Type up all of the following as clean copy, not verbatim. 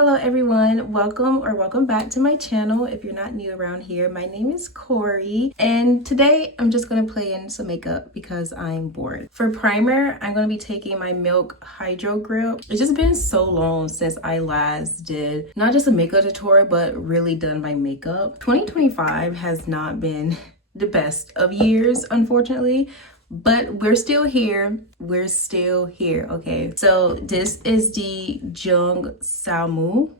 Hello everyone, welcome back to my channel. If you're not new around here, my name is Corey and today I'm just going to play in some makeup because I'm bored. For primer, I'm going to be taking my Milk Hydro Grip. It's just been so long since I last did not just a makeup tutorial but really done my makeup. 2025 has not been the best of years, unfortunately. But we're still here. We're still here, okay? So this is the Jung Salmu.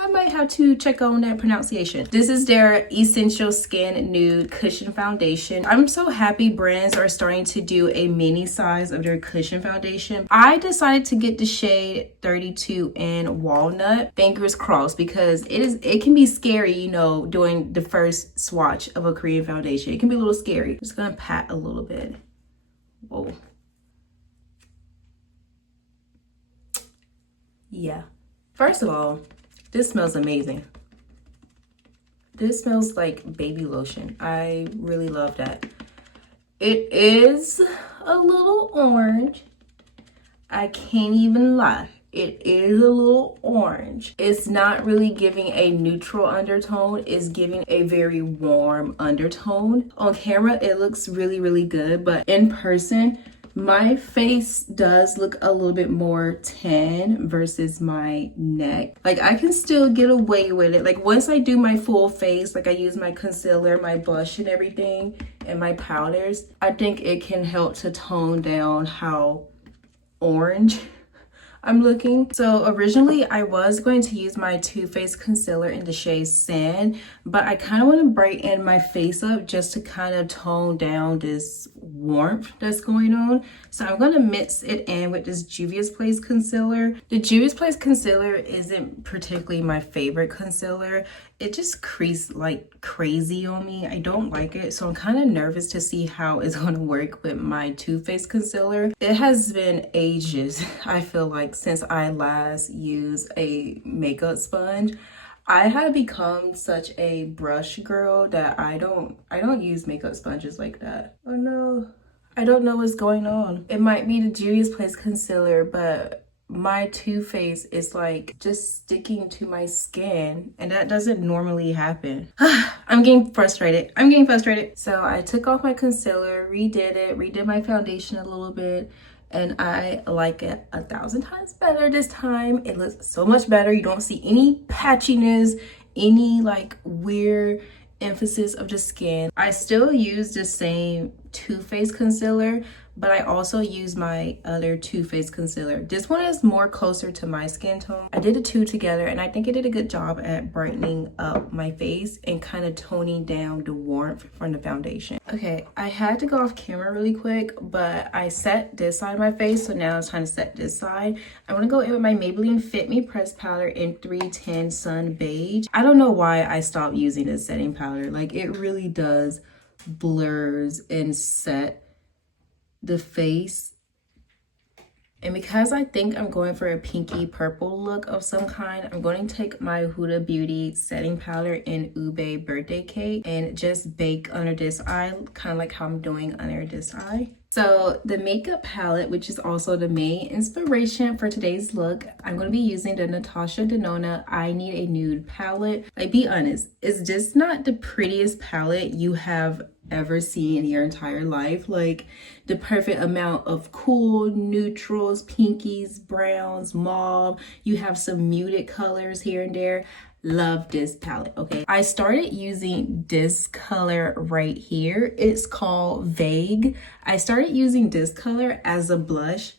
I might have to check on that pronunciation. This is their Essential Skin Nude Cushion Foundation. I'm so happy brands are starting to do a mini size of their cushion foundation. I decided to get the shade 32 in Walnut. Fingers crossed, because it can be scary, you know, doing the first swatch of a Korean foundation. It can be a little scary. I'm just gonna pat a little bit. Whoa. Yeah. First of all, this smells amazing. This smells like baby lotion. I really love that. It is a little orange. I can't even lie. It is a little orange. It's not really giving a neutral undertone. It's giving a very warm undertone. On camera, it looks really, really good, but in person, my face does look a little bit more tan versus my neck. Like, I can still get away with it. Like, once I do my full face, like I use my concealer, my blush and everything, and my powders, I think it can help to tone down how orange I'm looking. So originally I was going to use my Too Faced concealer in the shade Sand, but I kind of want to brighten my face up just to kind of tone down this warmth that's going on. So I'm going to mix it in with this Juvia's Place concealer. The Juvia's Place concealer isn't particularly my favorite concealer. It just creased like crazy on me. I don't like it, so I'm kind of nervous to see how it's going to work with my Too Faced concealer. It has been ages, I feel like, since I last used a makeup sponge. I have become such a brush girl that I don't use makeup sponges like that. Oh no, I don't know what's going on. It might be the Juvia's Place concealer, but my Too Faced is like just sticking to my skin, and that doesn't normally happen. I'm getting frustrated. So I took off my concealer, redid my foundation a little bit, and I like it 1,000 times better this time. It looks so much better. You don't see any patchiness, any like weird emphasis of the skin. I still use the same Too Faced concealer, but I also use my other Too Faced concealer. This one is more closer to my skin tone. I did the two together, and I think it did a good job at brightening up my face and kind of toning down the warmth from the foundation. Okay, I had to go off camera really quick, but I set this side of my face, so now it's time to set this side. I'm gonna go in with my Maybelline Fit Me Pressed Powder in 310 Sun Beige. I don't know why I stopped using this setting powder. Like, it really does blurs and set the face. And because I think I'm going for a pinky purple look of some kind, I'm going to take my Huda Beauty setting powder in Ube Birthday Cake and just bake under this eye, kind of like how I'm doing under this eye. So the makeup palette, which is also the main inspiration for today's look, I'm going to be using the Natasha Denona I Need a Nude palette. Like, be honest, is this not the prettiest palette you have ever seen in your entire life? Like, the perfect amount of cool neutrals, pinkies, browns, mauve. You have some muted colors here and there. Love this palette. Okay, I started using this color right here. It's called Vague. I started using this color as a blush.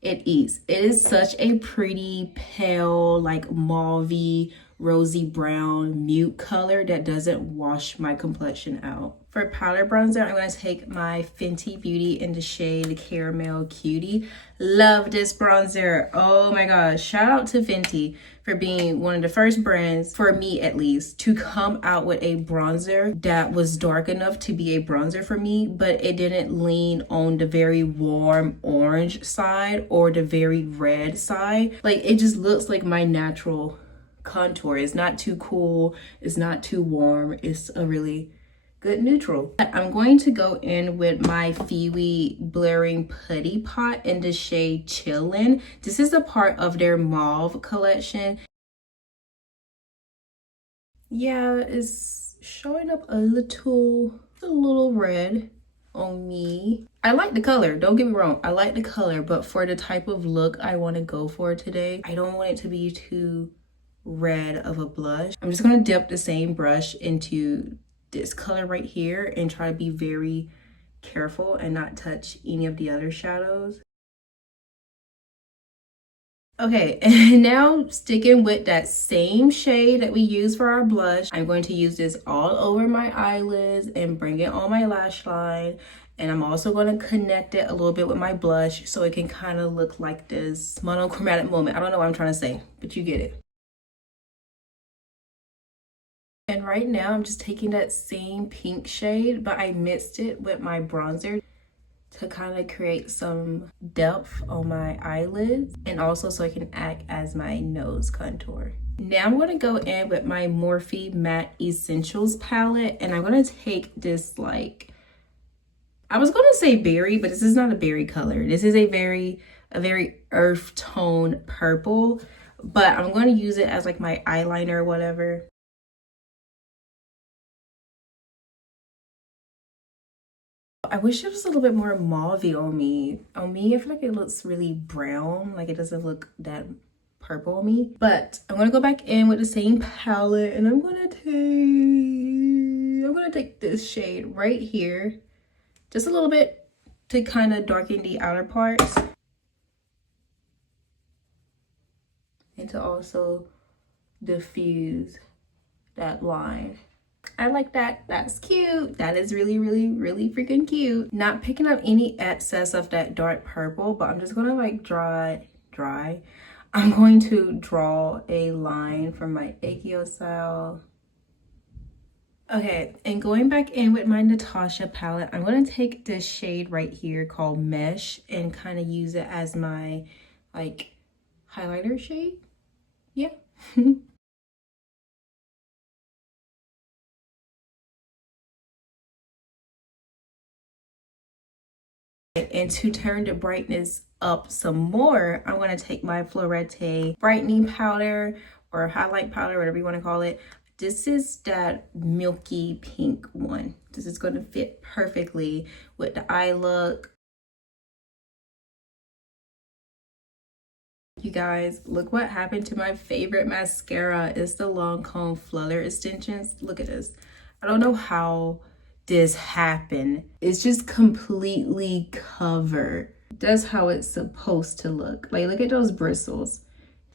It is such a pretty pale, like mauvey, rosy brown mute color that doesn't wash my complexion out. For powder bronzer, I'm going to take my Fenty Beauty in the shade Caramel Cutie. Love this bronzer. Oh my gosh. Shout out to Fenty for being one of the first brands, for me at least, to come out with a bronzer that was dark enough to be a bronzer for me, but it didn't lean on the very warm orange side or the very red side. Like, it just looks like my natural contour. It's not too cool. It's not too warm. It's a really good neutral. I'm going to go in with my Fewy Blurring Putty Pot in the shade Chillin'. This is a part of their Mauve collection. Yeah, it's showing up a little red on me. I like the color, don't get me wrong, I like the color, but for the type of look I want to go for today, I don't want it to be too red of a blush. I'm just gonna dip the same brush into this color right here and try to be very careful and not touch any of the other shadows. Okay, and now sticking with that same shade that we used for our blush, I'm going to use this all over my eyelids and bring it on my lash line. And I'm also going to connect it a little bit with my blush so it can kind of look like this monochromatic moment. I don't know what I'm trying to say, but you get it. And right now I'm just taking that same pink shade, but I mixed it with my bronzer to kind of create some depth on my eyelids and also so it can act as my nose contour. Now I'm going to go in with my Morphe Matte Essentials palette, and I'm going to take this, like, I was going to say berry, but this is not a berry color. This is a very earth tone purple, but I'm going to use it as like my eyeliner or whatever. I wish it was a little bit more mauve on me. On me, I feel like it looks really brown. Like it doesn't look that purple on me. But I'm gonna go back in with the same palette and I'm gonna take this shade right here. Just a little bit to kind of darken the outer parts. And to also diffuse that line. I like that. That's cute. That is really freaking cute. Not picking up any excess of that dark purple, but I'm just gonna like I'm going to draw a line from my YesStyle. Okay, and going back in with my Natasha palette, I'm gonna take this shade right here called Mesh and kind of use it as my like highlighter shade. Yeah. And to turn the brightness up some more, I'm going to take my Florete brightening powder or highlight powder, whatever you want to call it. This is that milky pink one. This is going to fit perfectly with the eye look. You guys, look what happened to my favorite mascara. It's the Lancome Flutter extensions. Look at this. I don't know how this happened. It's just completely covered. That's how it's supposed to look. Like, look at those bristles.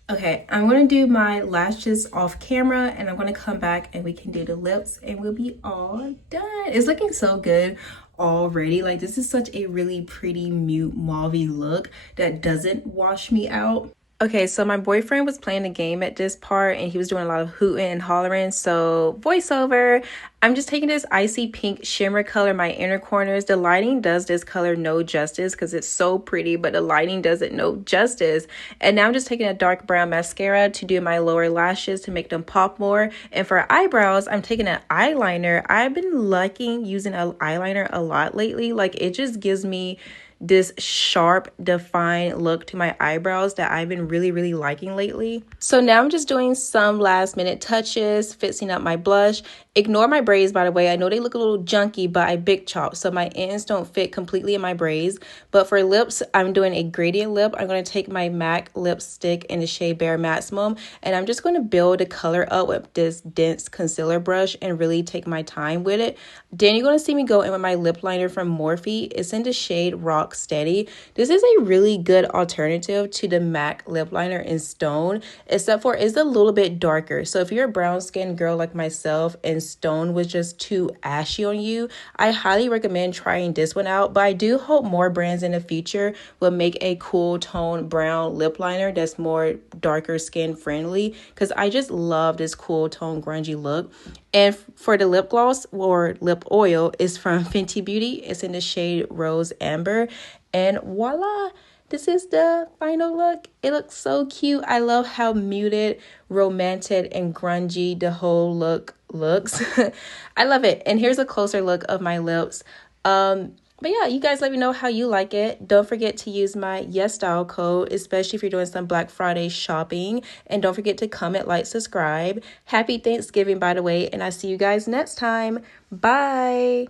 Okay, I'm gonna do my lashes off camera and I'm gonna come back and we can do the lips and we'll be all done. It's looking so good already. Like, this is such a really pretty mute mauve look that doesn't wash me out. Okay, so my boyfriend was playing a game at this part and he was doing a lot of hooting and hollering, so voiceover. I'm just taking this icy pink shimmer color, my inner corners. The lighting does this color no justice because it's so pretty, but the lighting doesn't no justice. And now I'm just taking a dark brown mascara to do my lower lashes to make them pop more. And for eyebrows, I'm taking an eyeliner. I've been liking using an eyeliner a lot lately. Like, it just gives me this sharp defined look to my eyebrows that I've been really liking lately. So now I'm just doing some last minute touches, fixing up my blush. Ignore my braids, by the way. I know they look a little junky, but I big chop, so my ends don't fit completely in my braids. But for lips, I'm doing a gradient lip. I'm going to take my MAC lipstick in the shade Bare Maximum, and I'm just going to build the color up with this dense concealer brush and really take my time with it. Then you're going to see me go in with my lip liner from Morphe. It's in the shade Rock Steady. This is a really good alternative to the MAC lip liner in Stone, except for it's a little bit darker. So if you're a brown skinned girl like myself and Stone was just too ashy on you, I highly recommend trying this one out. But I do hope more brands in the future will make a cool tone brown lip liner that's more darker skin friendly, because I just love this cool tone grungy look. And for the lip gloss or lip oil is from Fenty Beauty. It's in the shade Rose Amber. And voila, this is the final look. It looks so cute. I love how muted, romantic, and grungy the whole look looks. I love it. And here's a closer look of my lips. But yeah, you guys let me know how you like it. Don't forget to use my YesStyle code, especially if you're doing some Black Friday shopping. And don't forget to comment, like, subscribe. Happy Thanksgiving, by the way. And I'll see you guys next time. Bye.